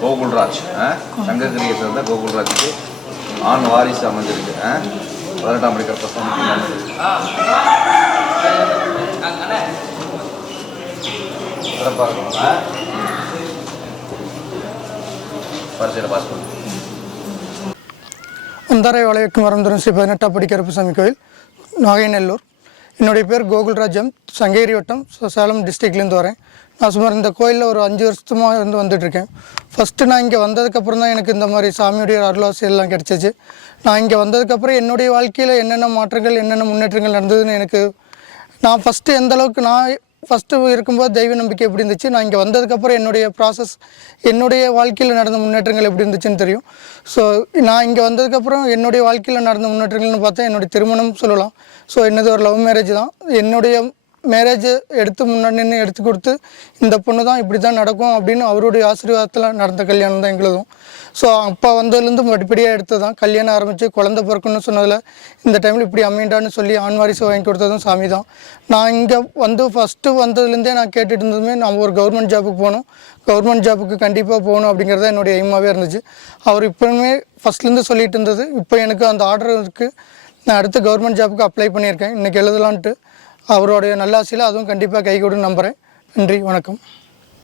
கோகுல்ராஜ் ஆ? சங்ககிரியை சேர்ந்த கோகுல்ராஜுக்கு ஆண் வாரிசு அமைஞ்சிருக்கு பதினெட்டாம் படிக்கிற பசங்க சிறப்பாக இருக்கும் ஆ? பாஸ் பண்ணு அந்தாரை வளையக்கு மரம் தரும் ஸ்ரீ பதினெட்டாம் படிக்கிற பசங்க கோயில் நாகை நெல்லூர் என்னுடைய பேர் கோகுல்ராஜம். சங்ககிரி வட்டம் சேலம் டிஸ்ட்ரிக்ட்லேருந்து வரேன். நான் சுமார் இந்த கோயிலில் ஒரு அஞ்சு வருஷமாக இருந்து வந்துட்டுருக்கேன். ஃபஸ்ட்டு நான் இங்கே வந்ததுக்கப்புறம் தான் எனக்கு இந்த மாதிரி சாமியுடைய அருளாசி எல்லாம் கிடச்சிச்சு. நான் இங்கே வந்ததுக்கப்புறம் என்னுடைய வாழ்க்கையில் என்னென்ன மாற்றங்கள் என்னென்ன முன்னேற்றங்கள் நடந்ததுன்னு எனக்கு நான் ஃபஸ்ட்டு எந்த அளவுக்கு நான் ஃபஸ்ட்டு இருக்கும்போது தெய்வ நம்பிக்கை எப்படி இருந்துச்சு? நான் இங்கே வந்ததுக்கப்புறம் என்னுடைய ப்ராசஸ் என்னுடைய வாழ்க்கையில் நடந்த முன்னேற்றங்கள் எப்படி இருந்துச்சுன்னு தெரியும். ஸோ நான் இங்கே வந்ததுக்கப்புறம் என்னுடைய வாழ்க்கையில் நடந்த முன்னேற்றங்கள்னு பார்த்தா என்னுடைய திருமணம் சொல்லலாம். ஸோ என்னது ஒரு லவ் மேரேஜ் தான். என்னுடைய மேரேஜ் எடுத்து முன்னாடி நின்று எடுத்து கொடுத்து இந்த பொண்ணு தான் இப்படி தான் நடக்கும் அப்படின்னு அவருடைய ஆசீர்வாதத்தில் நடந்த கல்யாணம் தான் எங்களுதும். ஸோ அப்பா வந்ததுலேருந்து படிப்படியாக எடுத்து தான் கல்யாணம் ஆரம்பித்து குழந்த பிறக்கணும்னு சொன்னதில் இந்த டைமில் இப்படி அமையண்டான்னு சொல்லி ஆண் வாரிசு வாங்கி கொடுத்ததும் சாமி தான் நான் இங்கே வந்து ஃபஸ்ட்டு வந்ததுலேருந்தே நான் கேட்டுட்டு இருந்ததுமே நான் ஒரு கவர்மெண்ட் ஜாபுக்கு போகணும். கவர்மெண்ட் ஜாபுக்கு கண்டிப்பாக போகணும் அப்படிங்கிறது என்னுடைய எய்மாகவே இருந்துச்சு. அவர் இப்போவுமே ஃபஸ்ட்லேருந்து சொல்லிட்டு இருந்தது இப்போ எனக்கு அந்த ஆர்டர் இருக்குது நான் அடுத்து கவர்மெண்ட் ஜாபுக்கு அப்ளை பண்ணியிருக்கேன். இன்றைக்கி எழுதலான்ட்டு. அவருடைய நல்லாசியில் அதுவும் கண்டிப்பாக கைகூடும் நம்புகிறேன் நன்றி வணக்கம்.